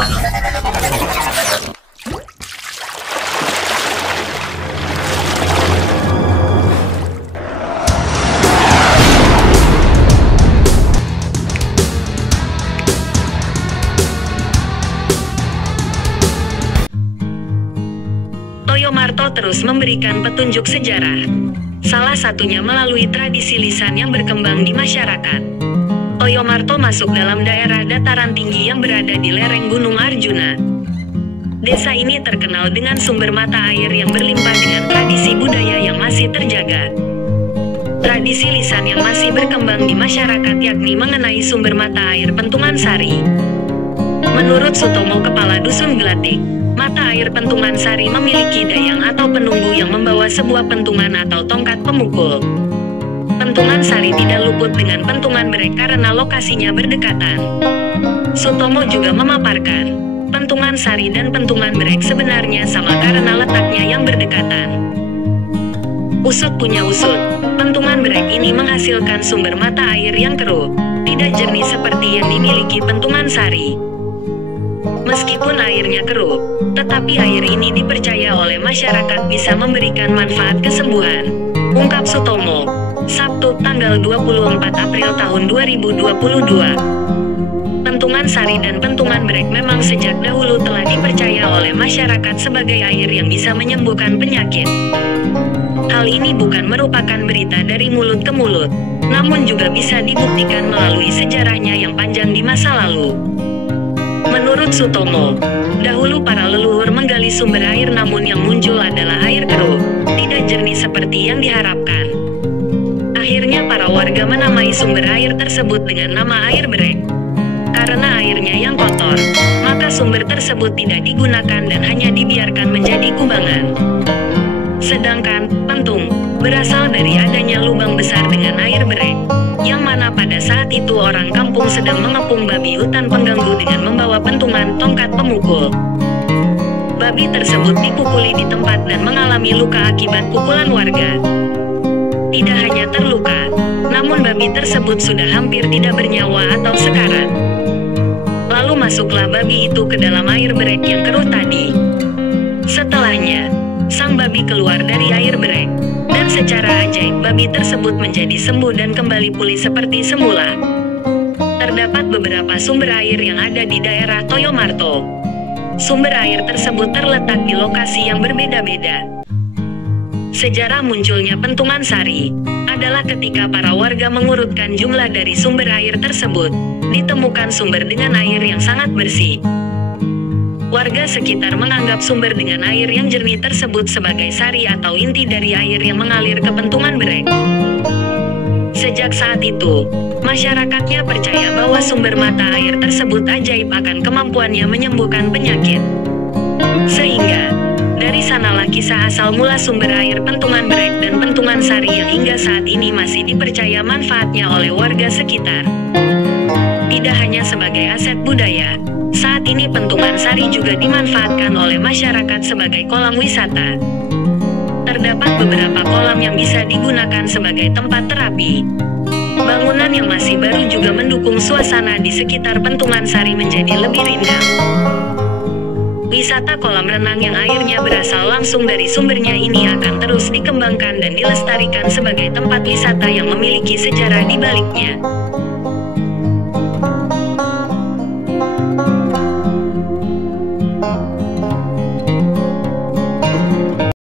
Toyomarto terus memberikan petunjuk sejarah. Salah satunya melalui tradisi lisan yang berkembang di masyarakat. Toyomarto masuk dalam daerah dataran tinggi yang berada di lereng Gunung Arjuna. Desa ini terkenal dengan sumber mata air yang berlimpah dengan tradisi budaya yang masih terjaga. Tradisi lisan yang masih berkembang di masyarakat yakni mengenai sumber mata air Pentungan Sari. Menurut Sutomo, kepala dusun Gelatik, mata air Pentungan Sari memiliki dayang atau penunggu yang membawa sebuah pentungan atau tongkat pemukul. Pentungan Sari tidak luput dengan Pentungan Brek karena lokasinya berdekatan. Sutomo juga memaparkan, Pentungan Sari dan Pentungan Brek sebenarnya sama karena letaknya yang berdekatan. Usut punya usut, Pentungan Brek ini menghasilkan sumber mata air yang keruh, tidak jernih seperti yang dimiliki Pentungan Sari. Meskipun airnya keruh, tetapi air ini dipercaya oleh masyarakat bisa memberikan manfaat kesembuhan, ungkap Sutomo. Sabtu, tanggal 24 April tahun 2022. Pentungan Sari dan Pentungan Brek memang sejak dahulu telah dipercaya oleh masyarakat sebagai air yang bisa menyembuhkan penyakit. Hal ini bukan merupakan berita dari mulut ke mulut, namun juga bisa dibuktikan melalui sejarahnya yang panjang di masa lalu. Menurut Sutomo, dahulu para leluhur menggali sumber air namun yang muncul adalah air keruh, tidak jernih seperti yang diharapkan. Akhirnya para warga menamai sumber air tersebut dengan nama air Brek. Karena airnya yang kotor, maka sumber tersebut tidak digunakan dan hanya dibiarkan menjadi kubangan. Sedangkan pentung berasal dari adanya lubang besar dengan air Brek, yang mana pada saat itu orang kampung sedang mengepung babi hutan pengganggu dengan membawa pentungan tongkat pemukul. Babi tersebut dipukuli di tempat dan mengalami luka akibat pukulan warga. Tidak hanya terluka, namun babi tersebut sudah hampir tidak bernyawa atau sekarat. Lalu masuklah babi itu ke dalam air Brek yang keruh tadi. Setelahnya, sang babi keluar dari air Brek, dan secara ajaib babi tersebut menjadi sembuh dan kembali pulih seperti semula. Terdapat beberapa sumber air yang ada di daerah Toyomarto. Sumber air tersebut terletak di lokasi yang berbeda-beda. Sejarah munculnya Pentungan Sari adalah ketika para warga mengurutkan jumlah dari sumber air tersebut, ditemukan sumber dengan air yang sangat bersih. Warga sekitar menganggap sumber dengan air yang jernih tersebut sebagai sari atau inti dari air yang mengalir ke Pentungan Brek. Sejak saat itu, masyarakatnya percaya bahwa sumber mata air tersebut ajaib akan kemampuannya menyembuhkan penyakit. Sehingga, dari sanalah kisah asal mula sumber air Pentungan Brek dan Pentungan Sari yang hingga saat ini masih dipercaya manfaatnya oleh warga sekitar. Tidak hanya sebagai aset budaya, saat ini Pentungan Sari juga dimanfaatkan oleh masyarakat sebagai kolam wisata. Terdapat beberapa kolam yang bisa digunakan sebagai tempat terapi. Bangunan yang masih baru juga mendukung suasana di sekitar Pentungan Sari menjadi lebih rindang. Wisata kolam renang yang airnya berasal langsung dari sumbernya ini akan terus dikembangkan dan dilestarikan sebagai tempat wisata yang memiliki sejarah di baliknya.